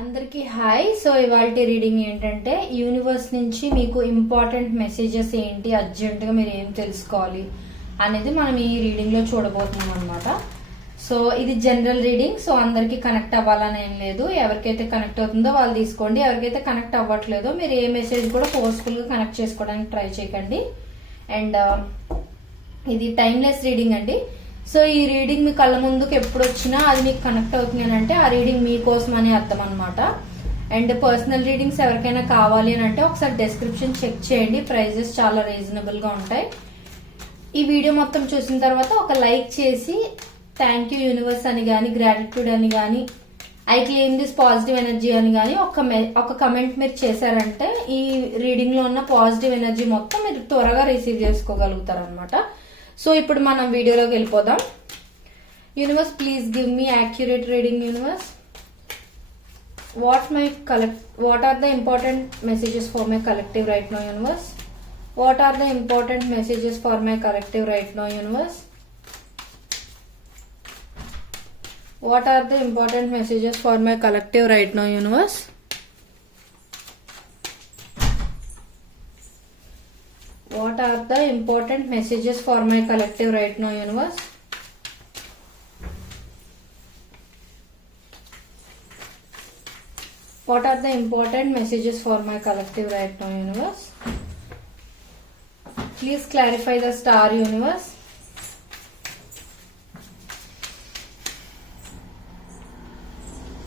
అందరికీ hi. So ఇవాల్టి reading ఏంటంటే యూనివర్స్ నుంచి మీకు ఇంపార్టెంట్ మెసేజెస్ ఏంటి, అర్జెంటుగా మీరు ఏం తెలుసుకోవాలి అనేది మనం ఈ రీడింగ్ లో చూడబోతున్నాం అనమాట. సో ఇది జనరల్ రీడింగ్. సో అందరికి కనెక్ట్ అవ్వాలని ఏం లేదు. ఎవరికైతే కనెక్ట్ అవుతుందో వాళ్ళు తీసుకోండి. ఎవరికైతే కనెక్ట్ అవ్వట్లేదో మీరు ఏ మెసేజ్ కూడా ఫోర్స్ఫుల్ గా కనెక్ట్ చేసుకోవడానికి ట్రై చేయకండి. అండ్ ఇది టైమ్లెస్ రీడింగ్ అండి. సో ఈ రీడింగ్ మీ కళ్ళ ముందుకు ఎప్పుడు వచ్చినా అది మీకు కనెక్ట్ అవుతుంది అని అంటే ఆ రీడింగ్ మీకోసం అని అర్థం అనమాట. అండ్ పర్సనల్ రీడింగ్స్ ఎవరికైనా కావాలి అని అంటే ఒకసారి డిస్క్రిప్షన్ చెక్ చేయండి. ప్రైజెస్ చాలా రీజనబుల్ గా ఉంటాయి. ఈ వీడియో మొత్తం చూసిన తర్వాత ఒక లైక్ చేసి థ్యాంక్ యూ యూనివర్స్ అని కానీ, గ్రాటిట్యూడ్ అని కానీ, I claim this positive energy అని కానీ ఒక కమెంట్ మీరు చేశారంటే ఈ రీడింగ్ లో ఉన్న పాజిటివ్ ఎనర్జీ మొత్తం మీరు త్వరగా రిసీవ్ చేసుకోగలుగుతారు అనమాట. సో ఇప్పుడు మనం వీడియోలోకి వెళ్ళిపోదాం. Universe please give me accurate reading. Universe, what are the important messages for my collective right now, universe? What are the important messages for my collective right now, universe? What are the important messages for my collective right now, universe? What are the important messages for my collective right now, universe? What are the important messages for my collective right now, universe? Please clarify the star, universe.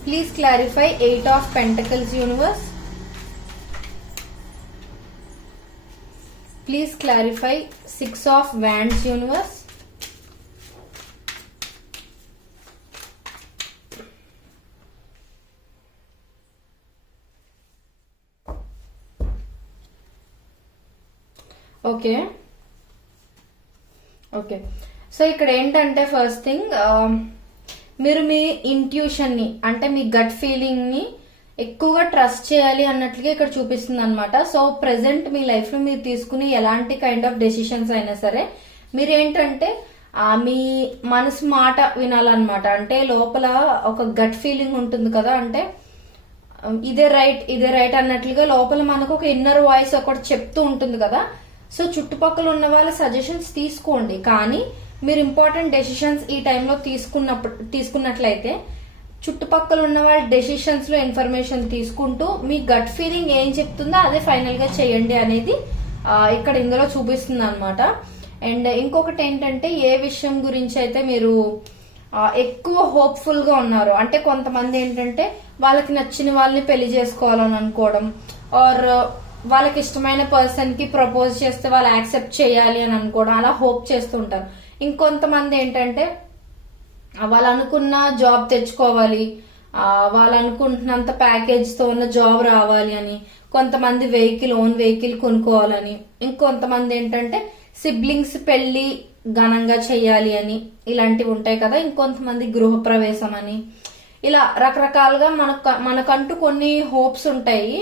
Please clarify 8 of Pentacles, universe. Please clarify 6 of Wands, universe. Okay. So ఇక్కడ ఏంటంటే first thing, మీరు మీ intuition ని అంటే మీ gut feeling ని ఎక్కువగా trust చేయాలి అన్నట్లుగా ఇక్కడ చూపిస్తుంది అనమాట. సో ప్రెసెంట్ మీ లైఫ్ లో మీరు తీసుకునే ఎలాంటి కైండ్ ఆఫ్ డెసిషన్స్ అయినా సరే మీరు ఏంటంటే మీ మనసు మాట వినాలన్నమాట. అంటే లోపల ఒక గట్ ఫీలింగ్ ఉంటుంది కదా, అంటే ఇదే రైట్ అన్నట్లుగా లోపల మనకు ఒక ఇన్నర్ వాయిస్ ఒకటి చెప్తూ ఉంటుంది కదా. సో చుట్టుపక్కల ఉన్న వాళ్ళ సజెషన్స్ తీసుకోండి, కానీ మీరు ఇంపార్టెంట్ డెసిషన్స్ ఈ టైంలో తీసుకున్నట్లయితే చుట్టుపక్కల ఉన్న వాళ్ళ డెసిషన్స్ లో ఇన్ఫర్మేషన్ తీసుకుంటూ మీ గట్ ఫీలింగ్ ఏం చెప్తుందో అదే ఫైనల్ గా చేయండి అనేది ఇక్కడ ఇందులో చూపిస్తుంది అనమాట. అండ్ ఇంకొకటి ఏంటంటే ఏ విషయం గురించి అయితే మీరు ఎక్కువ హోప్ఫుల్ గా ఉన్నారు అంటే కొంతమంది ఏంటంటే వాళ్ళకి నచ్చిన వాళ్ళని పెళ్లి చేసుకోవాలని అనుకోవడం, ఆర్ వాళ్ళకి ఇష్టమైన పర్సన్ కి ప్రపోజ్ చేస్తే వాళ్ళు యాక్సెప్ట్ చేయాలి అని అనుకోవడం, అలా హోప్ చేస్తుంటారు. ఇంకొంతమంది ఏంటంటే వాళ్ళు అనుకున్న జాబ్ తెచ్చుకోవాలి, వాళ్ళు అనుకుంటున్నంత ప్యాకేజ్ తో ఉన్న జాబ్ రావాలి అని, కొంతమంది ఓన్ వెహికల్ కొనుక్కోవాలని, ఇంకొంతమంది ఏంటంటే సిబ్లింగ్స్ పెళ్లి ఘనంగా చెయ్యాలి అని, ఇలాంటివి ఉంటాయి కదా. ఇంకొంతమంది గృహప్రవేశం అని, ఇలా రకరకాలుగా మనకంటూ కొన్ని హోప్స్ ఉంటాయి.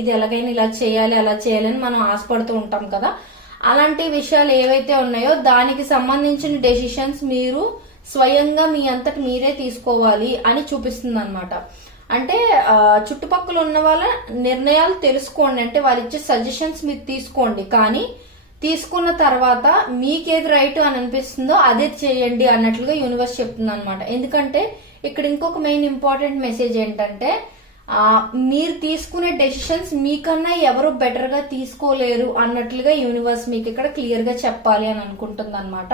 ఇది ఎలాగైనా ఇలా చేయాలి అలా చేయాలి అని మనం ఆశపడుతూ ఉంటాం కదా. అలాంటి విషయాలు ఏవైతే ఉన్నాయో దానికి సంబంధించిన డెసిషన్స్ మీరు స్వయంగా మీ అంతటి మీరే తీసుకోవాలి అని చూపిస్తుంది అనమాట. అంటే చుట్టుపక్కల ఉన్న వాళ్ళ నిర్ణయాలు తెలుసుకోండి, అంటే వాళ్ళు ఇచ్చే సజెషన్స్ మీరు తీసుకోండి, కానీ తీసుకున్న తర్వాత మీకేది రైట్ అని అనిపిస్తుందో అదే చేయండి అన్నట్లుగా యూనివర్స్ చెప్తుంది అనమాట. ఎందుకంటే ఇక్కడ ఇంకొక మెయిన్ ఇంపార్టెంట్ మెసేజ్ ఏంటంటే మీరు తీసుకునే డెసిషన్స్ మీకన్నా ఎవరు బెటర్ గా తీసుకోలేరు అన్నట్లుగా యూనివర్స్ మీకు ఇక్కడ క్లియర్ గా చెప్పాలి అని అనుకుంటుంది అనమాట.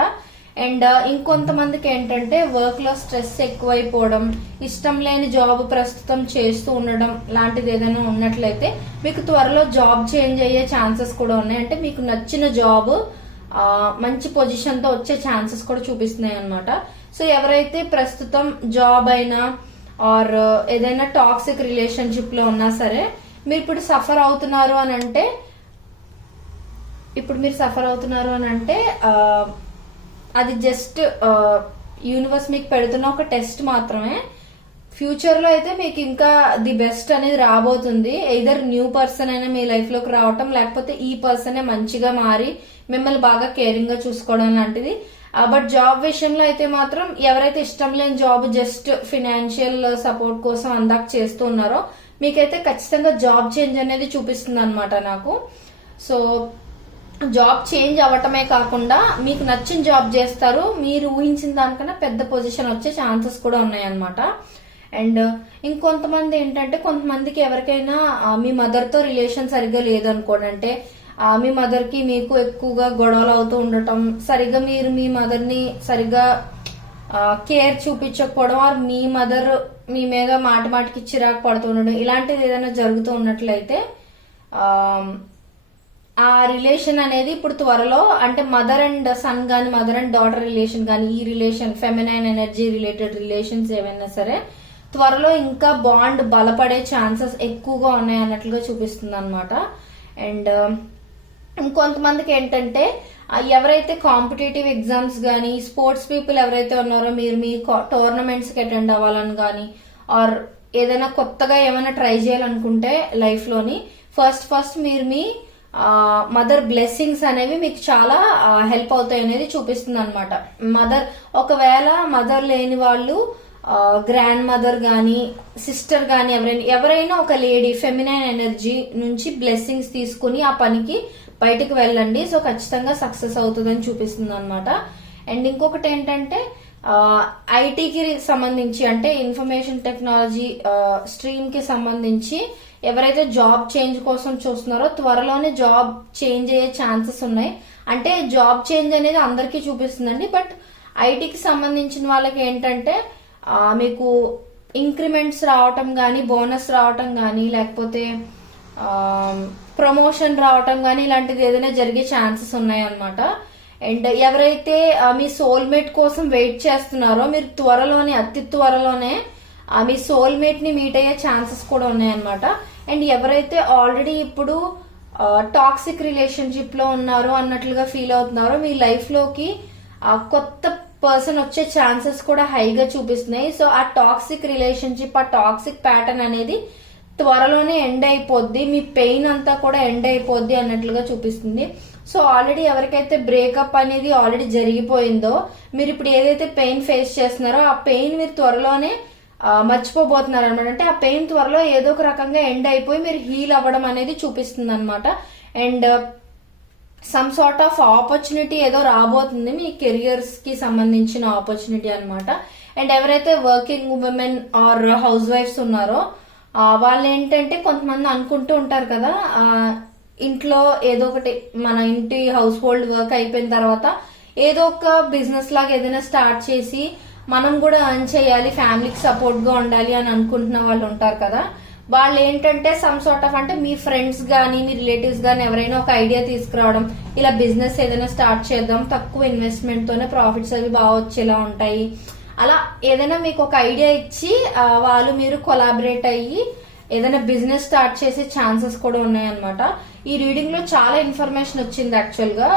అండ్ ఇంకొంతమందికి ఏంటంటే వర్క్ లో స్ట్రెస్ ఎక్కువైపోవడం, ఇష్టం లేని జాబ్ ప్రస్తుతం చేస్తూ ఉండడం లాంటిది ఏదైనా ఉన్నట్లయితే మీకు త్వరలో జాబ్ చేంజ్ అయ్యే ఛాన్సెస్ కూడా ఉన్నాయి. అంటే మీకు నచ్చిన జాబ్ మంచి పొజిషన్ తో వచ్చే ఛాన్సెస్ కూడా చూపిస్తున్నాయి అనమాట. సో ఎవరైతే ప్రస్తుతం జాబ్ అయినా ఆర్ ఏదైనా టాక్సిక్ రిలేషన్షిప్ లో ఉన్నా సరే మీరు ఇప్పుడు సఫర్ అవుతున్నారు అని అంటే అది జస్ట్ యూనివర్స్ మీకు పెడుతున్న ఒక టెస్ట్ మాత్రమే. ఫ్యూచర్ లో అయితే మీకు ఇంకా ది బెస్ట్ అనేది రాబోతుంది. ఎయిదర్ న్యూ పర్సన్ అయినా మీ లైఫ్ లోకి రావటం, లేకపోతే ఈ పర్సనే మంచిగా మారి మిమ్మల్ని బాగా కేరింగ్ గా చూసుకోవడం లాంటిది బట్ జాబ్ విషయంలో అయితే మాత్రం ఎవరైతే ఇష్టం లేని జాబ్ జస్ట్ ఫినాన్షియల్ సపోర్ట్ కోసం అందాక చేస్తూ ఉన్నారో మీకైతే ఖచ్చితంగా జాబ్ చేంజ్ అనేది చూపిస్తుంది అనమాట నాకు. సో జాబ్ చేంజ్ అవ్వటమే కాకుండా మీకు నచ్చిన జాబ్ చేస్తారు, మీరు ఊహించిన దానికన్నా పెద్ద పొజిషన్ వచ్చే ఛాన్సెస్ కూడా ఉన్నాయన్నమాట. అండ్ ఇంకొంతమంది ఏంటంటే కొంతమందికి ఎవరికైనా మీ మదర్ తో రిలేషన్ సరిగ్గా లేదనుకోండి, అంటే మీ మదర్ కి మీకు ఎక్కువగా గొడవలు అవుతూ ఉండటం, సరిగ్గా మీరు మీ మదర్ ని సరిగ్గా కేర్ చూపించకపోవడం, ఆర్ మీ మదర్ మీ మీద మాట మాటికి చిరాకు పడుతూ ఉండడం, ఇలాంటిది ఏదైనా జరుగుతూ ఉన్నట్లయితే ఆ రిలేషన్ అనేది ఇప్పుడు త్వరలో అంటే మదర్ అండ్ సన్ గాని మదర్ అండ్ డాటర్ రిలేషన్ గాని ఈ relation feminine energy related relations ఏమైనా సరే త్వరలో ఇంకా బాండ్ బలపడే ఛాన్సెస్ ఎక్కువగా ఉన్నాయి అన్నట్లుగా చూపిస్తుంది అనమాట. అండ్ ఇంకొంతమందికి ఏంటంటే ఎవరైతే కాంపిటేటివ్ ఎగ్జామ్స్ గానీ స్పోర్ట్స్ పీపుల్ ఎవరైతే ఉన్నారో మీరు మీ టోర్నమెంట్స్ కి అటెండ్ అవ్వాలని గానీ ఆర్ ఏదైనా కొత్తగా ఏమైనా ట్రై చేయాలనుకుంటే లైఫ్ లోని ఫస్ట్ మీరు మీ మదర్ బ్లెస్సింగ్స్ అనేవి మీకు చాలా హెల్ప్ అవుతాయి అనేది చూపిస్తుంది అనమాట. మదర్ ఒకవేళ మదర్ లేని వాళ్ళు గ్రాండ్ మదర్ గాని సిస్టర్ గాని ఎవరైనా ఒక లేడీ ఫెమినైన్ ఎనర్జీ నుంచి బ్లెస్సింగ్స్ తీసుకుని ఆ పనికి బయటకు వెళ్ళండి. సో ఖచ్చితంగా సక్సెస్ అవుతుందని చూపిస్తుంది అనమాట. అండ్ ఇంకొకటి ఏంటంటే ఐటీకి సంబంధించి అంటే ఇన్ఫర్మేషన్ టెక్నాలజీ స్ట్రీమ్ కి సంబంధించి ఎవరైతే జాబ్ చేంజ్ కోసం చూస్తున్నారో త్వరలోనే జాబ్ చేంజ్ అయ్యే ఛాన్సెస్ ఉన్నాయి. అంటే జాబ్ చేంజ్ అనేది అందరికీ చూపిస్తుందండి, బట్ ఐటీకి సంబంధించిన వాళ్ళకి ఏంటంటే మీకు ఇంక్రిమెంట్స్ రావటం గానీ బోనస్ రావటం గానీ లేకపోతే ప్రమోషన్ రావటం గానీ ఇలాంటిది ఏదైనా జరిగే ఛాన్సెస్ ఉన్నాయి అన్నమాట. అండ్ ఎవరైతే మీ సోల్మేట్ కోసం వెయిట్ చేస్తున్నారో మీరు త్వరలోనే అతి త్వరలోనే మీ సోల్మేట్ ని మీట్ అయ్యే ఛాన్సెస్ కూడా ఉన్నాయన్నమాట. అండ్ ఎవరైతే ఆల్రెడీ ఇప్పుడు టాక్సిక్ రిలేషన్షిప్ లో ఉన్నారో అన్నట్లుగా ఫీల్ అవుతున్నారో మీ లైఫ్ లోకి కొత్త పర్సన్ వచ్చే ఛాన్సెస్ కూడా హైగా చూపిస్తున్నాయి. సో ఆ టాక్సిక్ రిలేషన్షిప్ ఆ టాక్సిక్ ప్యాటర్న్ అనేది త్వరలోనే ఎండ్ అయిపోద్ది, మీ పెయిన్ అంతా కూడా ఎండ్ అయిపోద్ది అన్నట్లుగా చూపిస్తుంది. సో ఆల్రెడీ ఎవరికైతే బ్రేకప్ అనేది ఆల్రెడీ జరిగిపోయిందో మీరు ఇప్పుడు ఏదైతే పెయిన్ ఫేస్ చేస్తున్నారో ఆ పెయిన్ మీరు త్వరలోనే మర్చిపోబోతున్నారు అనమాట. అంటే ఆ పెయిన్ త్వరలో ఏదో ఒక రకంగా ఎండ్ అయిపోయి మీరు హీల్ అవ్వడం అనేది చూపిస్తుంది అనమాట. And some sort of opportunity ఏదో రాబోతుంది మీ కెరియర్స్ కి సంబంధించిన ఆపర్చునిటీ అనమాట. అండ్ ఎవరైతే working women or house wives ఉన్నారో వాళ్ళు ఏంటంటే కొంతమంది అనుకుంటూ ఉంటారు కదా ఇంట్లో ఏదో ఒకటి మన ఇంటి హౌస్ హోల్డ్ వర్క్ అయిపోయిన తర్వాత ఏదో ఒక బిజినెస్ లాగా ఏదైనా స్టార్ట్ చేసి మనం కూడా ఎర్న్ చేయాలి, ఫ్యామిలీకి సపోర్ట్ గా ఉండాలి అని అనుకుంటున్న వాళ్ళు ఉంటారు కదా. వాళ్ళు ఏంటంటే సమ్ సార్ట్ ఆఫ్ అంటే మీ ఫ్రెండ్స్ గానీ మీ రిలేటివ్స్ గానీ ఎవరైనా ఒక ఐడియా తీసుకురావడం, ఇలా బిజినెస్ ఏదైనా స్టార్ట్ చేద్దాం తక్కువ ఇన్వెస్ట్మెంట్ తోనే ప్రాఫిట్స్ అవి బాగా వచ్చేలా ఉంటాయి, అలా ఏదైనా మీకు ఒక ఐడియా ఇచ్చి వాళ్ళు మీరు కొలాబరేట్ అయ్యి ఏదైనా బిజినెస్ స్టార్ట్ చేసే ఛాన్సెస్ కూడా ఉన్నాయన్నమాట. ఈ రీడింగ్ లో చాలా ఇన్ఫర్మేషన్ వచ్చింది యాక్చువల్ గా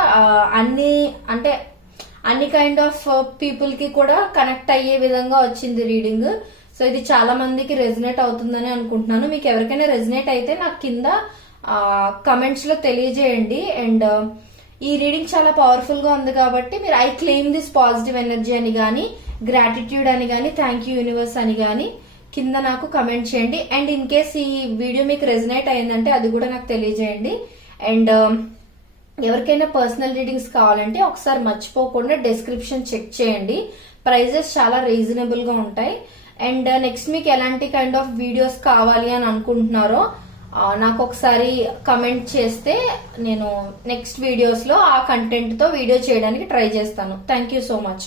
అన్ని కైండ్ ఆఫ్ పీపుల్ కి కూడా కనెక్ట్ అయ్యే విధంగా వచ్చింది రీడింగ్. సో ఇది చాలా మందికి రెజినేట్ అవుతుందని అనుకుంటున్నాను. మీకు ఎవరికైనా రెజినేట్ అయితే నాకు కింద కమెంట్స్ లో తెలియజేయండి. అండ్ ఈ రీడింగ్ చాలా పవర్ఫుల్ గా ఉంది కాబట్టి మీరు I claim this positive energy అని గానీ గ్రాటిట్యూడ్ అని గానీ థ్యాంక్ యూ యూనివర్స్ అని గానీ కింద నాకు కమెంట్ చేయండి. అండ్ ఇన్ కేస్ ఈ వీడియో మీకు రెజినేట్ అయిందంటే అది కూడా నాకు తెలియజేయండి. అండ్ ఎవరికైనా పర్సనల్ రీడింగ్స్ కావాలంటే ఒకసారి మర్చిపోకుండా డిస్క్రిప్షన్ చెక్ చేయండి, ప్రైజెస్ చాలా రీజనబుల్ గా ఉంటాయి. అండ్ నెక్స్ట్ మీకు ఎలాంటి కైండ్ ఆఫ్ వీడియోస్ కావాలి అని అనుకుంటున్నారో నాకు ఒకసారి కమెంట్ చేస్తే నేను నెక్స్ట్ వీడియోస్ లో ఆ కంటెంట్ తో వీడియో చేయడానికి ట్రై చేస్తాను. Thank you so much.